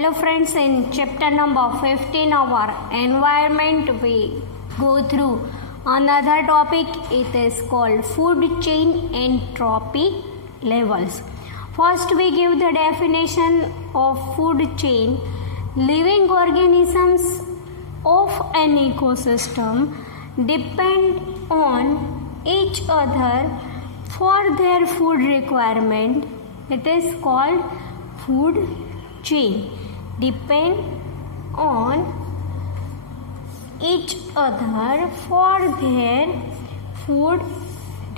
Hello friends, in chapter number 15 of our environment we go through another topic. It is called food chain entropy levels. First we give the definition of food chain. Living organisms of an ecosystem depend on each other for their food requirement. It is called food chain. Depend on each other for their food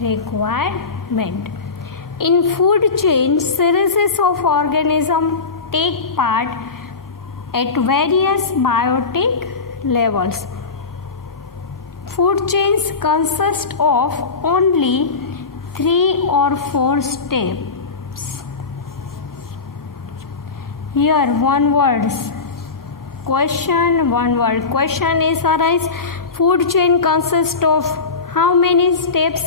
requirement. In food chain, series of organisms take part at various biotic levels. Food chains consist of only 3 or 4 steps. Here one word question is arise. Food chain consists of how many steps?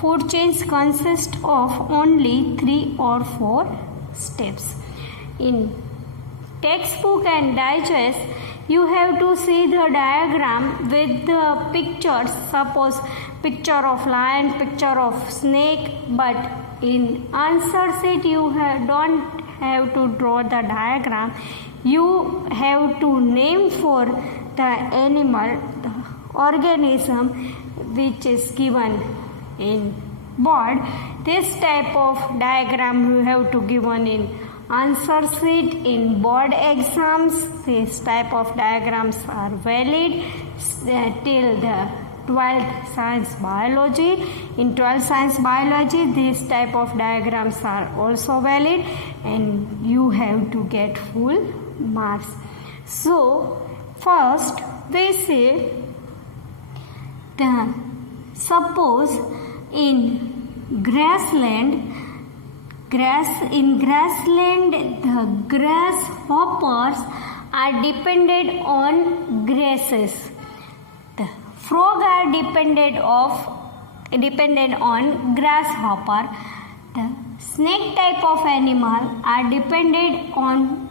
Food chains consist of only 3 or 4 steps. In textbook and digest you have to see the diagram with the pictures. Suppose picture of lion, picture of snake, but in answer sheet you don't have to draw the diagram. You have to name for the animal, the organism which is given in board. This type of diagram you have to given in answer sheet. In board exams this type of diagrams are valid till the 12th science biology. In 12th science biology these type of diagrams are also valid and you have to get full marks. So first we say suppose in grassland the grasshoppers are dependent on grasses. The frog are dependent on grasshopper. The snake type of animal are dependent on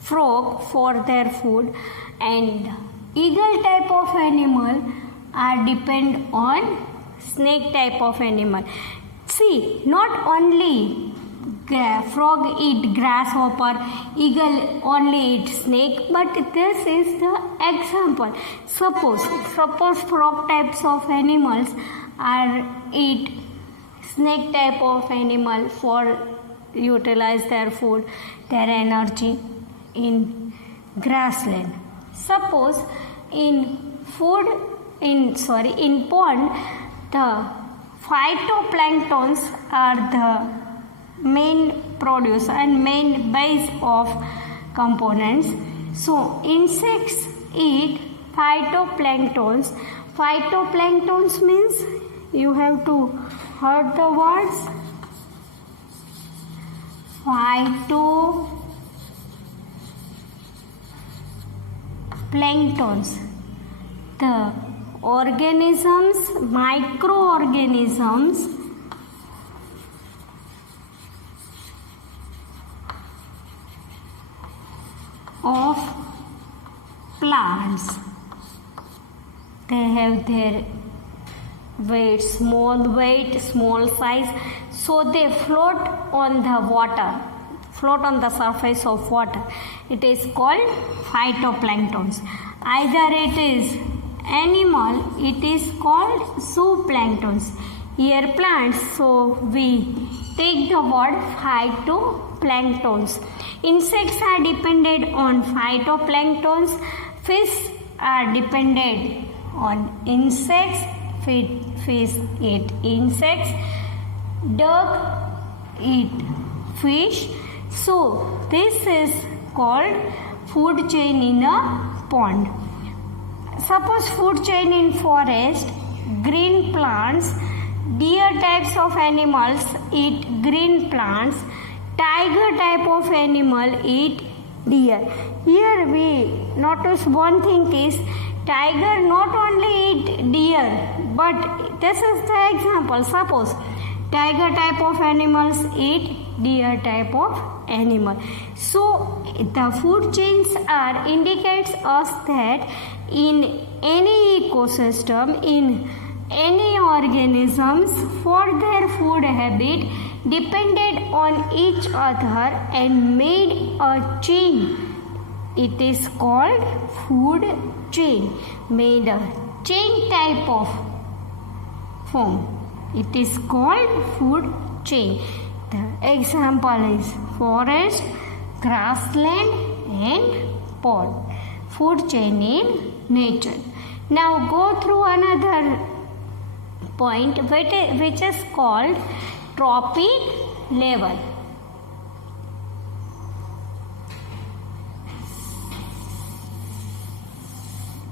frog for their food, and eagle type of animal are depend on snake type of animal. See, not only frog eat grasshopper, eagle only eat snake, but this is the example. Suppose frog types of animals are eat snake type of animal for utilize their food, their energy in grassland. Suppose in pond the phytoplanktons are the main produce and main base of components. So insects eat phytoplanktons. Phytoplanktons means you have to heard the words phytoplanktons, the organisms, microorganisms of plants. They have their small size, so they float on the surface of water. It is called phytoplanktons. Either it is animal, it is called zooplanktons. Here plants, so we take the word phytoplanktons. Insects are dependent on phytoplanktons. Fish are dependent on insects. Fish eat insects. Duck eat fish. So this is called food chain in a pond. Suppose food chain in forest, green plants, deer types of animals eat green plants, tiger type of animal eat deer. Here we notice one thing is tiger not only eat deer, but this is the example. Suppose Tiger type of animals eat deer type of animal. So the food chains are indicates us that in any ecosystem, in any organisms, for their food habit depended on each other and made a chain. It is called food chain, made a chain type of form. It is called food chain. The example is forest, grassland and pond. Food chain in nature. Now go through another point which is called trophic level.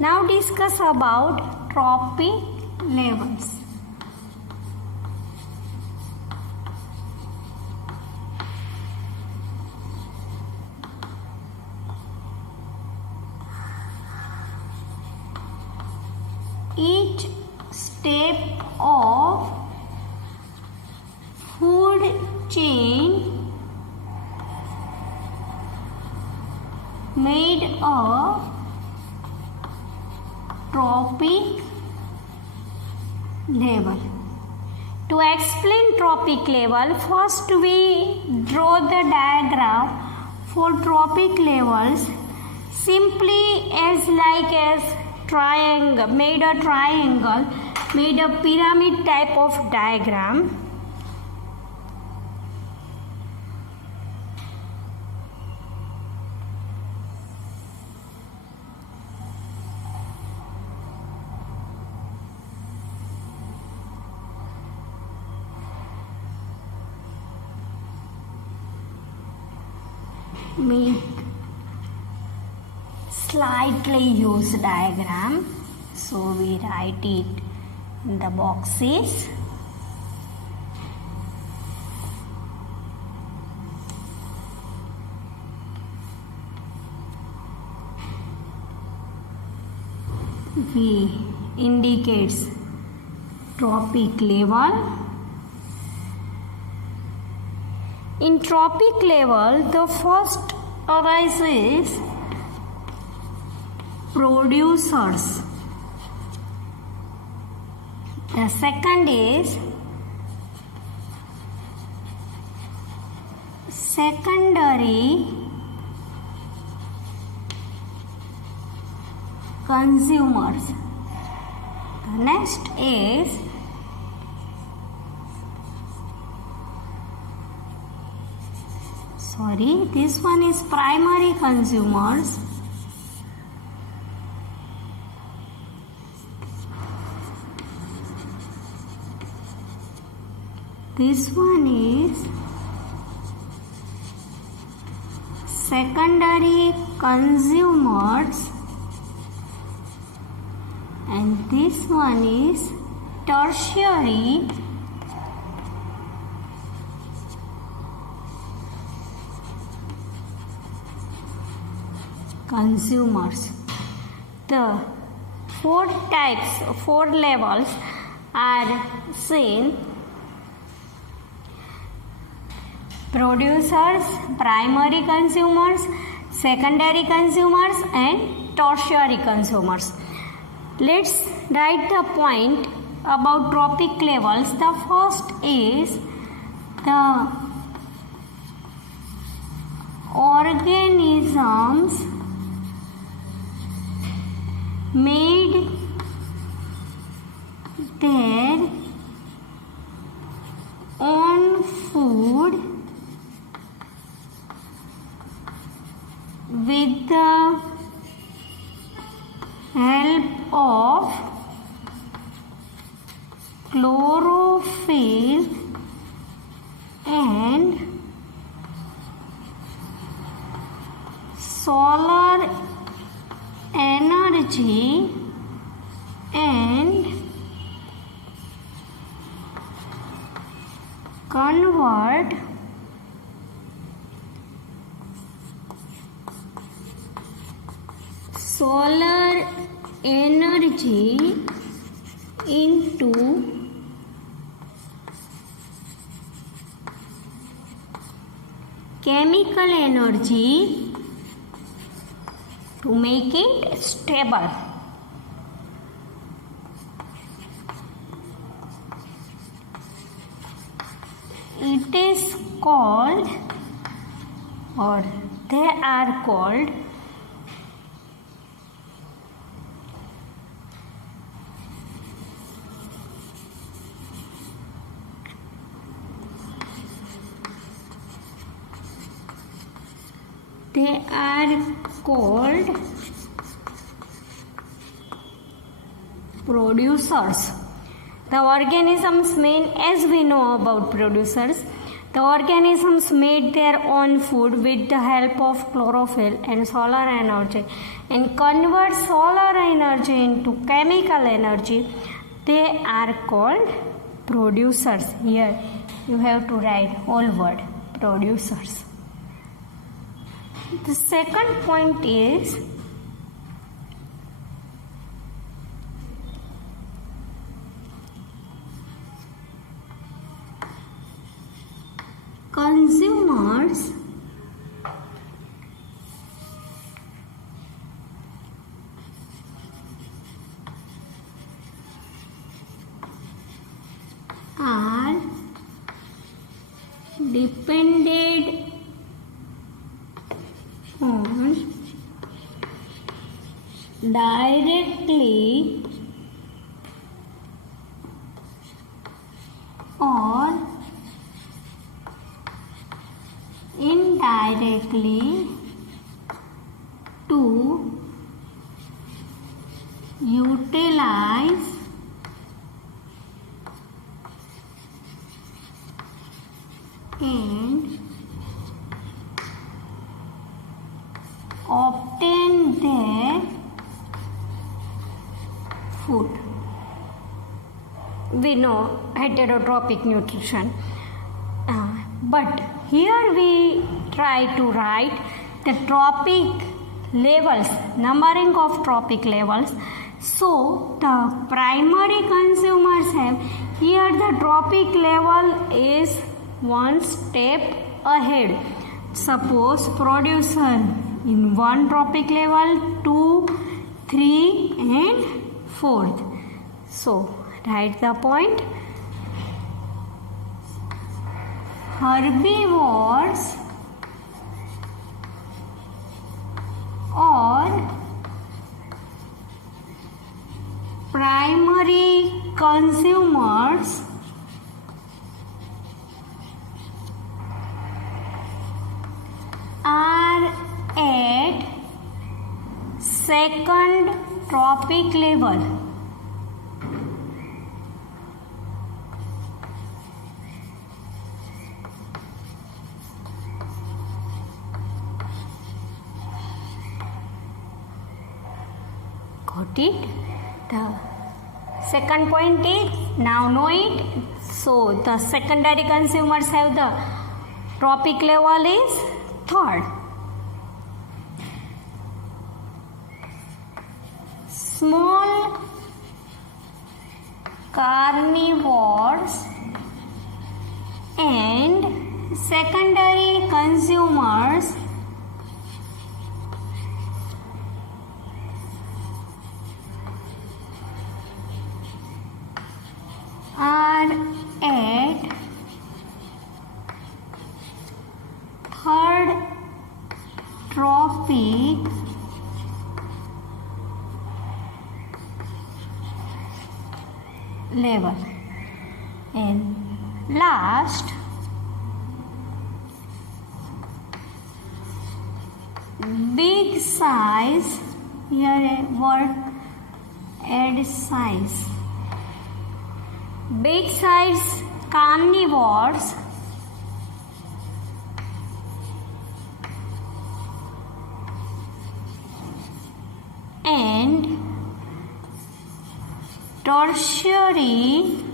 Now discuss about trophic levels. Each step of food chain made a trophic level. To explain trophic level, first we draw the diagram for trophic levels simply as triangle, made a pyramid type of diagram. Make slightly used diagram, so we write it in the boxes. V indicates trophic level. In trophic level, the first arises producers. The second is secondary consumers. The next is this one is primary consumers. This one is secondary consumers, and this one is tertiary consumers. The four levels are seen: producers, primary consumers, secondary consumers and tertiary consumers. Let's write the point about trophic levels. The first is the organisms made their own food with the help of chlorophyll and solar energy and convert solar energy into chemical energy to make it stable. It is called, or they are called, producers. The organisms made, as we know about producers, the organisms made their own food with the help of chlorophyll and solar energy and convert solar energy into chemical energy. They are called producers. Here you have to write whole word, producers. The second point is consumers are dependent on directly or indirectly to utilize and obtain their food. We know heterotrophic nutrition, but here we try to write the trophic levels, numbering of trophic levels. So the primary consumers have, here the trophic level is one step ahead. Suppose producer in 1 trophic level, 2, 3 and 4th. So write the point. Herbivores or primary consumers are at second trophic level. Got it? The second point is, now know it. So the secondary consumers have the trophic level is third. Small carnivores and secondary consumers are at third trophic level. And last, big size, here a word add size. Big size carnivores and tertiary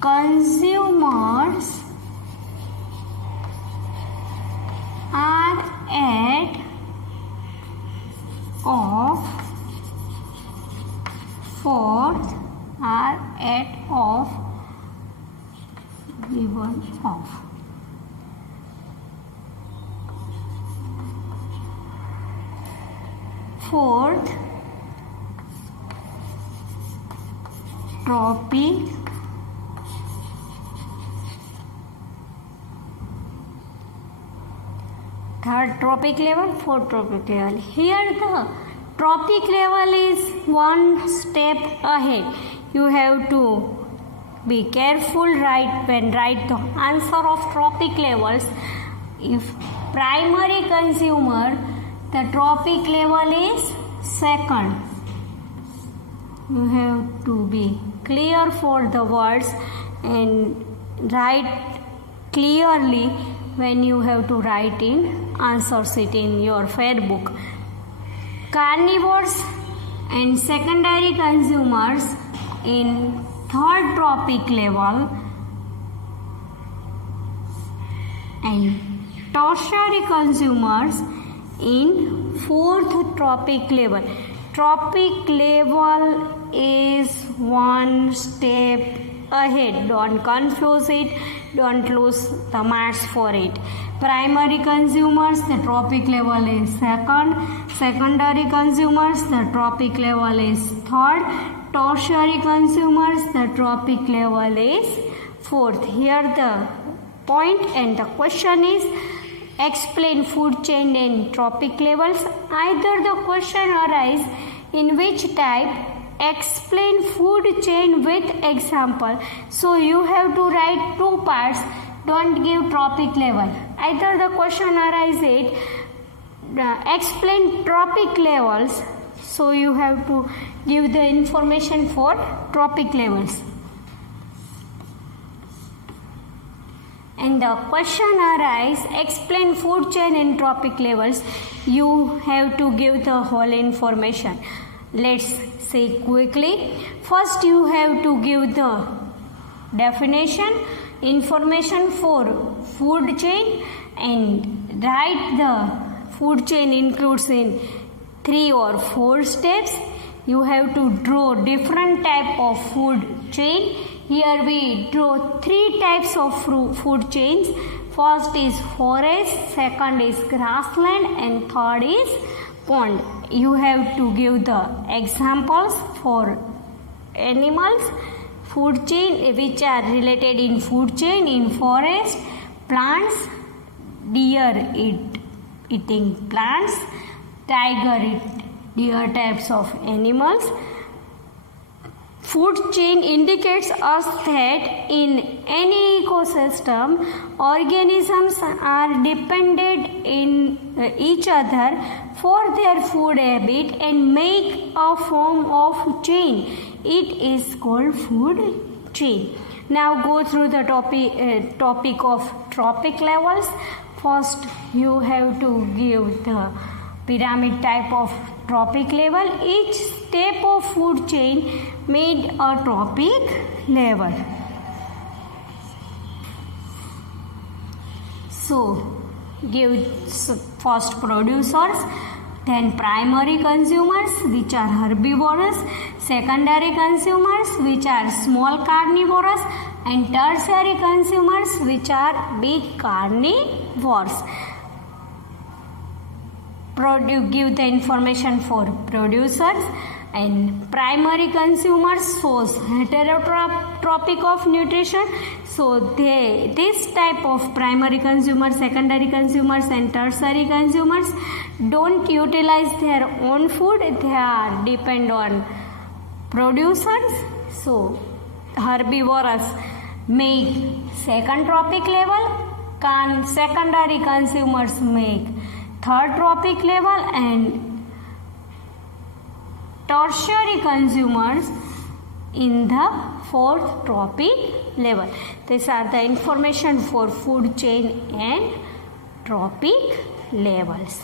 consumers are at of fourth are at of given of. fourth tropic third tropic level, fourth tropic level. Here the tropic level is one step ahead. You have to be careful when write the answer of tropic levels. If primary consumer, the tropic level is second. You have to be clear for the words and write clearly when you have to write in answer sheet in your fair book. Carnivores and secondary consumers in third tropic level and tertiary consumers in fourth tropic level. Tropic level is one step ahead. Don't confuse it. Don't lose the marks for it. Primary consumers, the tropic level is second. Secondary consumers, the tropic level is third. Tertiary consumers, the tropic level is fourth. Here the point and the question is explain food chain in tropic levels. Either the question arise in which type, explain food chain with example. So you have to write two parts. Don't give tropic level. Either the question arises explain tropic levels. So you have to give the information for tropic levels. And the question arises explain food chain in tropic levels. You have to give the whole information. Let's see quickly. First you have to give the definition, information for food chain, and write the food chain includes in 3 or 4 steps. You have to draw different type of food chain. Here we draw 3 types of food chains. First is forest, second is grassland, and third is pond. You have to give the examples for animals, food chain which are related in food chain in forest, plants, deer eating plants, tiger eat deer types of animals. Food chain indicates us that in any ecosystem, organisms are dependent in each other for their food habit and make a form of chain. It is called food chain. Now go through the topic of tropic levels. First, you have to give the pyramid type of tropic level. Each step of food chain made a tropic level. So, give first producers, then primary consumers which are herbivorous, secondary consumers which are small carnivorous, and tertiary consumers which are big carnivores. Give the information for producers, and primary consumers shows heterotrophic of nutrition. So this type of primary consumers, secondary consumers, and tertiary consumers don't utilize their own food. They are depend on producers. So herbivorous make second tropic level, secondary consumers make third tropic level, and tertiary consumers in the fourth tropic level. These are the information for food chain and tropic levels.